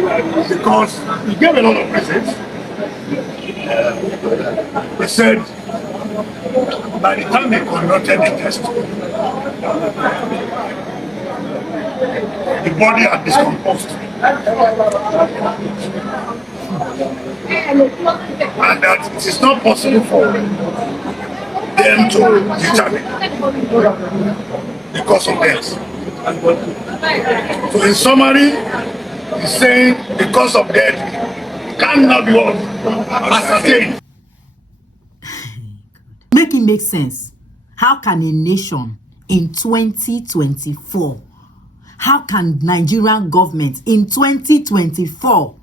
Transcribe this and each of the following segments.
because he gave a lot of reasons. He said by the time they conducted the test, the body had decomposed. And that it is not possible for them to determine the cause of death. So in summary, he's saying the cause of death cannot be ascertained. Make it make sense. How can a nation in 2024, how can Nigerian government in 2024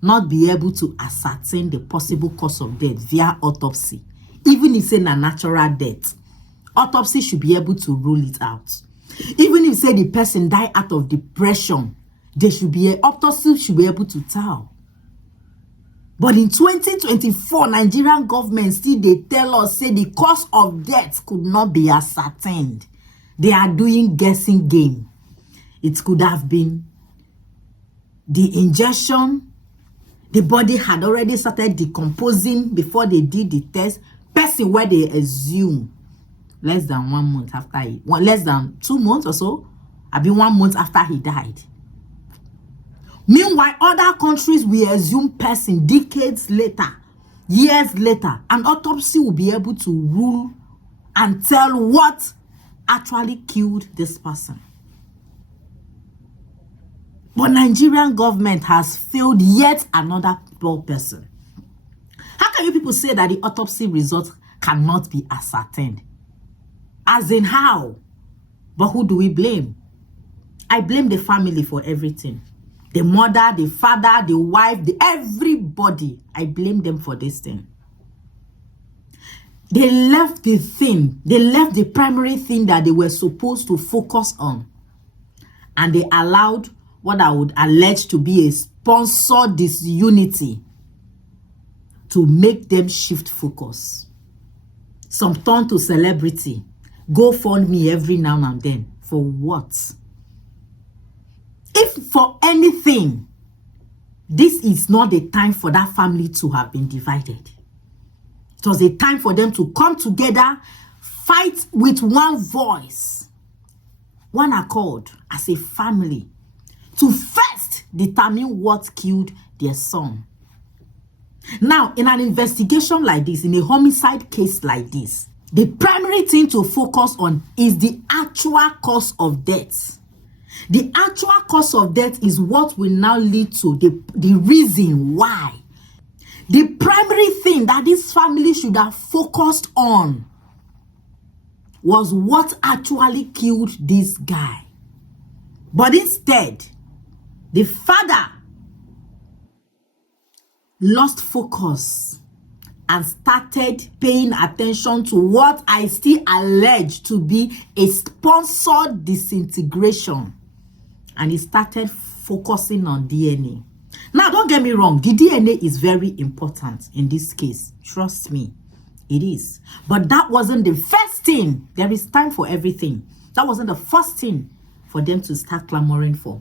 not be able to ascertain the possible cause of death via autopsy? Even if it's a natural death, autopsy should be able to rule it out. Even if say the person died out of depression, autopsy should be able to tell. But in 2024, Nigerian government still they tell us say the cause of death could not be ascertained. They are doing guessing game. It could have been the injection. The body had already started decomposing before they did the test. Person where they assume less than 1 month after less than 2 months or so, I mean 1 month after he died. Meanwhile, other countries will assume person decades later, years later, an autopsy will be able to rule and tell what actually killed this person. But Nigerian government has failed yet another poor person. How can you people say that the autopsy results cannot be ascertained? As in how? But who do we blame? I blame the family for everything. The mother, the father, the wife, everybody. I blame them for this thing. They left the thing. They left the primary thing that they were supposed to focus on. And they allowed what I would allege to be a sponsored disunity to make them shift focus. Some turn to celebrity. Go fund me every now and then. For what? If for anything, this is not the time for that family to have been divided. It was a time for them to come together, fight with one voice, one accord as a family, to first determine what killed their son. Now, in an investigation like this, in a homicide case like this, the primary thing to focus on is the actual cause of death. The actual cause of death is what will now lead to the reason why. The primary thing that this family should have focused on was what actually killed this guy. But instead, the father lost focus and started paying attention to what I still allege to be a sponsored disintegration. And he started focusing on DNA. Now, don't get me wrong. The DNA is very important in this case. Trust me, it is. But that wasn't the first thing. There is time for everything. That wasn't the first thing for them to start clamoring for.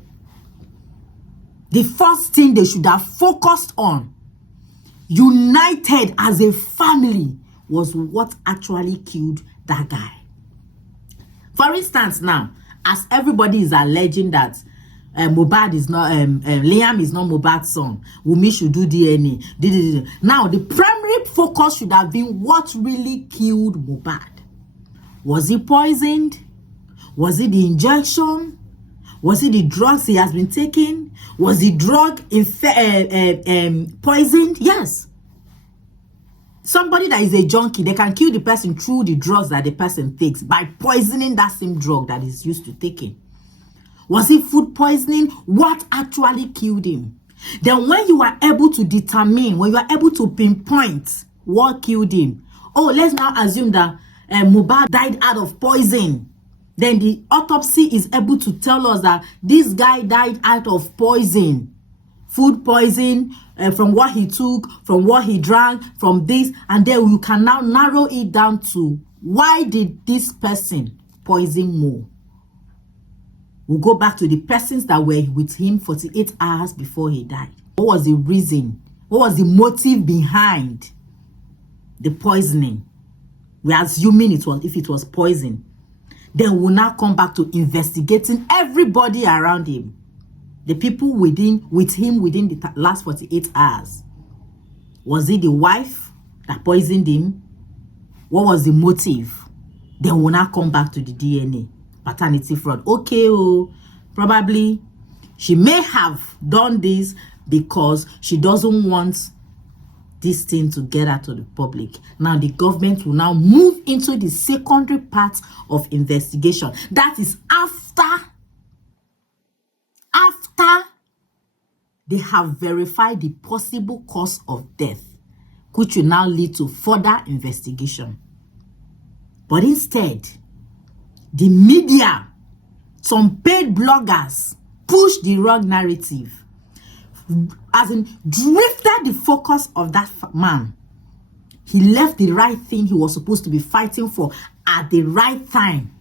The first thing they should have focused on, united as a family, was what actually killed that guy. For instance, now, as everybody is alleging that Mohbad is not, Liam is not Mohbad's son, Wunmi should do DNA. Now, the primary focus should have been what really killed Mohbad. Was he poisoned? Was it the injection? Was it the drugs he has been taking? Was the drug poisoned? Yes. Somebody that is a junkie, they can kill the person through the drugs that the person takes by poisoning that same drug that is used to taking. Was it food poisoning? What actually killed him? Then when you are able to determine, when you are able to pinpoint what killed him, oh, let's now assume that Mohbad died out of poison. Then the autopsy is able to tell us that this guy died out of poison. Food poison, from what he took, from what he drank, from this. And then you can now narrow it down to why did this person poison Mo? We'll go back to the persons that were with him 48 hours before he died. What was the reason? What was the motive behind the poisoning? We're assuming it was, if it was poison. Then we'll now come back to investigating everybody around him. The people with him within the last 48 hours. Was it the wife that poisoned him? What was the motive? Then we'll now come back to the DNA. Paternity fraud. Okay, probably she may have done this because she doesn't want this thing to get out to the public. Now the government will now move into the secondary part of investigation. That is after they have verified the possible cause of death, which will now lead to further investigation. But instead, the media, some paid bloggers, pushed the wrong narrative, as in drifted the focus of that man. He left the right thing he was supposed to be fighting for at the right time.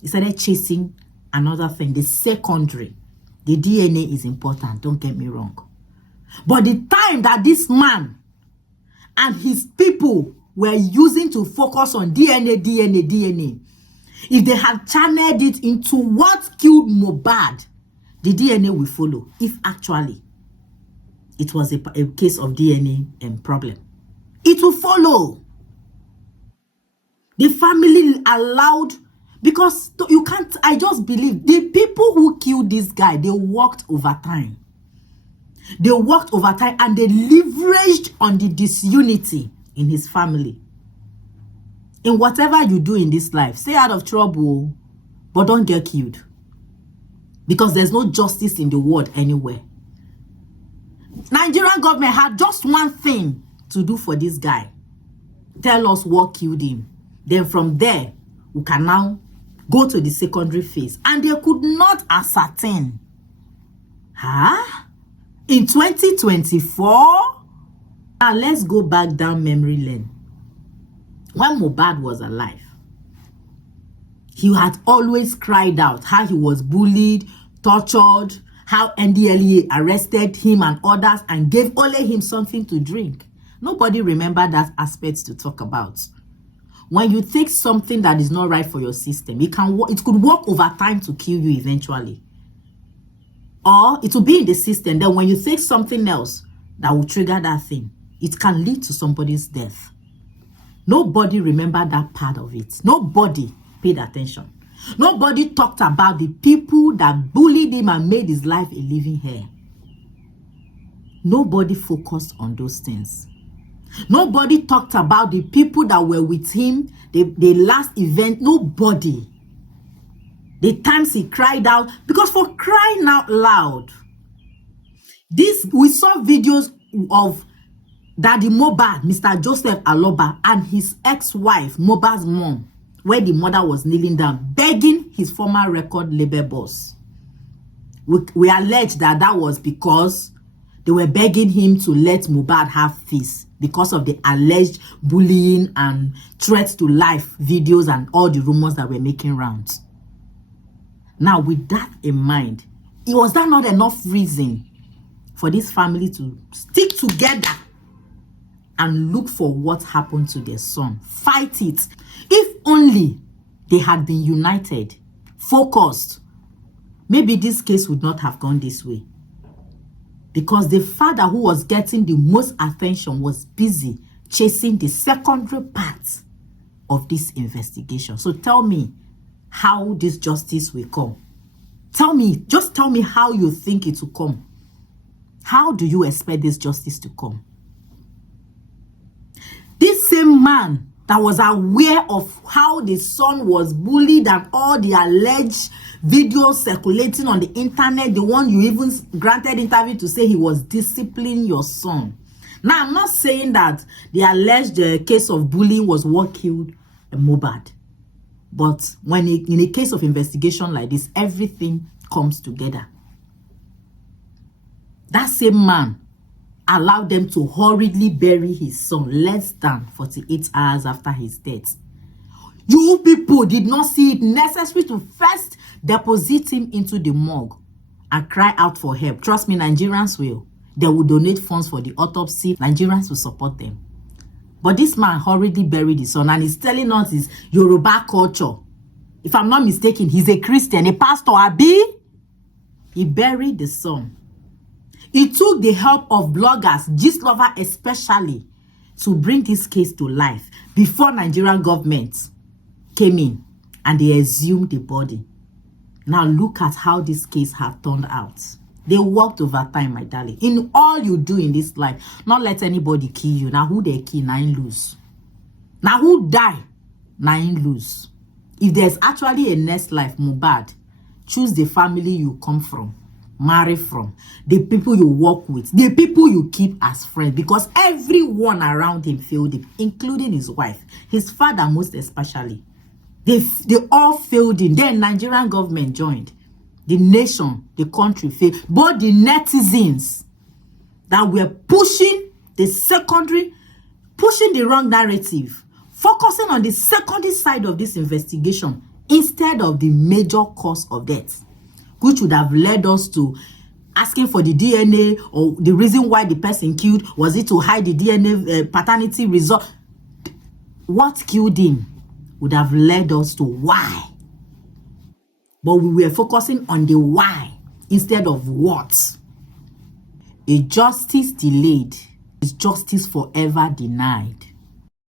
He started chasing another thing, the secondary. The DNA is important, don't get me wrong. But the time that this man and his people were using to focus on DNA, if they had channeled it into what killed Mohbad, the DNA will follow, if actually it was a case of DNA and problem. It will follow. The family allowed, because you can't, I just believe the people who killed this guy, they worked overtime. They worked overtime and they leveraged on the disunity in his family. In whatever you do in this life, stay out of trouble, but don't get killed. Because there's no justice in the world anywhere. Nigerian government had just one thing to do for this guy. Tell us what killed him. Then from there, we can now go to the secondary phase. And they could not ascertain. In 2024? Now let's go back down memory lane. When Mohbad was alive, he had always cried out how he was bullied, tortured, how NDLEA arrested him and others and gave only him something to drink. Nobody remembered that aspect to talk about. When you take something that is not right for your system, it could work over time to kill you eventually. Or it will be in the system. Then when you take something else that will trigger that thing, it can lead to somebody's death. Nobody remembered that part of it. Nobody paid attention. Nobody talked about the people that bullied him and made his life a living hell. Nobody focused on those things. Nobody talked about the people that were with him, the last event. Nobody. The times he cried out, because for crying out loud, we saw videos of Daddy Mohbad, Mr. Joseph Aloba, and his ex-wife, Mohbad's mom, where the mother was kneeling down, begging his former record label boss. We allege that was because they were begging him to let Mohbad have peace because of the alleged bullying and threats to life videos and all the rumors that were making rounds. Now, with that in mind, was that not enough reason for this family to stick together and look for what happened to their son? Fight it. If only they had been united, focused, maybe this case would not have gone this way. Because the father who was getting the most attention was busy chasing the secondary part of this investigation. So tell me how this justice will come. Just tell me how you think it will come. How do you expect this justice to come? This same man that was aware of how the son was bullied and all the alleged videos circulating on the internet, the one you even granted interview to say he was disciplining your son. Now, I'm not saying that the alleged case of bullying was what killed Mohbad. But when in a case of investigation like this, everything comes together. That same man allowed them to hurriedly bury his son less than 48 hours after his death. You people did not see it necessary to first deposit him into the morgue and cry out for help. Trust me, Nigerians will. They will donate funds for the autopsy. Nigerians will support them. But this man already buried his son, and he's telling us his Yoruba culture. If I'm not mistaken, he's a Christian, a pastor, Abi. He buried the son. He took the help of bloggers, gist lover especially, to bring this case to life before Nigerian government came in and they exhumed the body. Now look at how this case have turned out. They worked overtime, my darling. In all you do in this life, not let anybody kill you. Now who they kill, now you lose. Now who die, now you lose. If there's actually a next life, Mohbad, choose the family you come from, marry from, the people you work with, the people you keep as friends, because everyone around him failed him, including his wife, his father most especially. They all failed him. Then Nigerian government joined. The nation, the country failed. But the netizens that were pushing the secondary, pushing the wrong narrative, focusing on the secondary side of this investigation instead of the major cause of death, which would have led us to asking for the DNA, or the reason why the person killed, was it to hide the DNA paternity result? What killed him would have led us to why. But we were focusing on the why instead of what. A justice delayed is justice forever denied.